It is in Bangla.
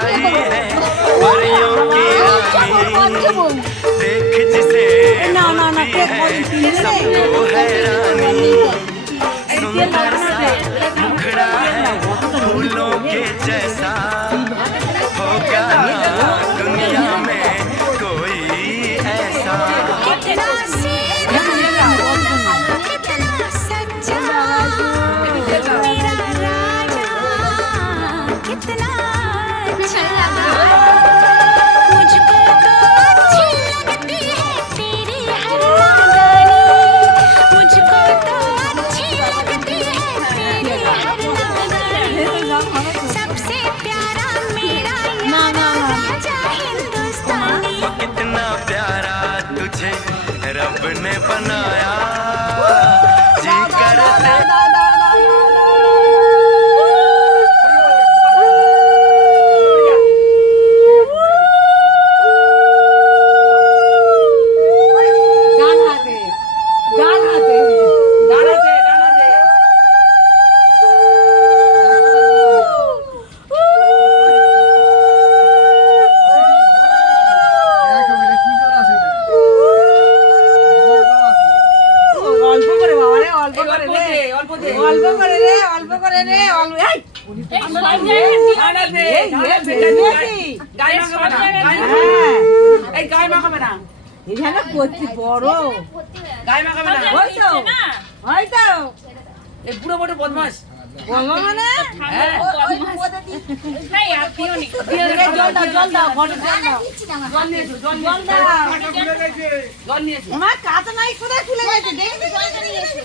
आई है परियों की रानी, देख जिसे होती है सबको हैरानी। सुंदर सा मुखड़ा है फूलों के जैसा, होगा ना दुनिया में कोई ऐसा। कितना सीधा, कितना सच्चा, मेरा राजा कितना अच्छा। मुझको तो अच्छी लगती है तेरी हर नादानी, मुझको तो अच्छी लगती है तेरी हर नादानी। सबसे प्यारा मेरा यार राजा हिंदुस्तानी। वो कितना प्यारा तुझे रब ने बनाया, जी करते এখানে করছি বড় গায়ে মাখাবে না। হয়তো এই বুড়ো বুড়ো বদমাস। বলবো মানে হ্যাঁ। জল দাও ঘরে জল দাও জল নিয়েছো, জল জল নিয়েছো। দাও জল নিয়েছো। আমার কাঁচা নাই কোথায় খুলে গেছে দেখি জলটা নিয়ে এসে